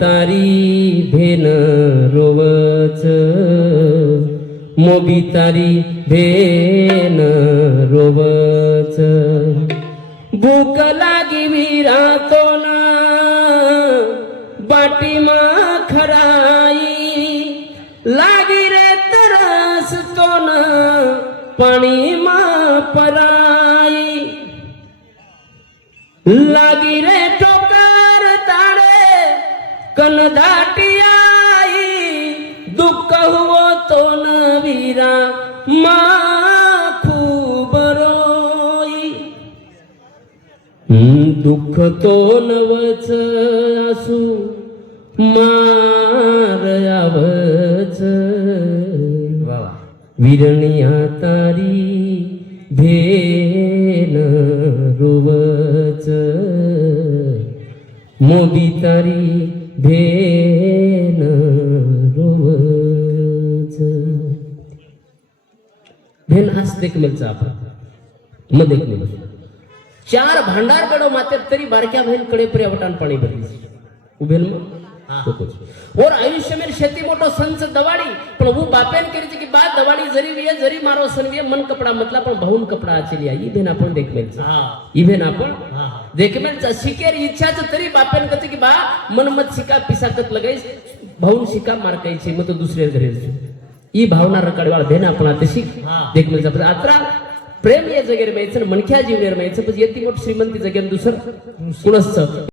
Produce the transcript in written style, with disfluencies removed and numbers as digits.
तारी भेन रोवच मोबी तारी भेन रोवच भूक लागी विरातो ना बाटीमा खराई लागी रे तरस तो ना पाणी मा पराई लागी रे ठोकर तारे कनधाटी आई दुःख हुओ तो न वीरा मा खूप रोई दुःख तो नवच असू मार यावच विरणिया तारी भेन रोवच मोबी तारी भेन रोवच भेन हाच देखमेलचा आपण मग देखमेल चार भांडार गडो माते तरी बारक्या बहन कडे पर्यावटान पाणी भरली उभेल मग और आयुष्य में शेती मोटो संच दवाड़ी पण वो बापेन करी की बात दवाड़ी जरी विये जरी मारो सनविये मन कपड़ा मतला पण बहुन कपड़ा आचली आई भेन आपण देखमेलचा इभेन आपण देखमेलचा शिकेर इच्छाच तरी बापेन कते की बा मन मत शिका पिसाकत लगाईस बहुन शिका मार कायची मत दुसरे घरे ई भावना रकाडवाळ भेन आपण आता शिक देखमेलचा आत्रा प्रेम या जगेर माहिती मनख्या जीवनेर माहिती पण येती मोठ श्रीमंती जगेर दुसर कुणच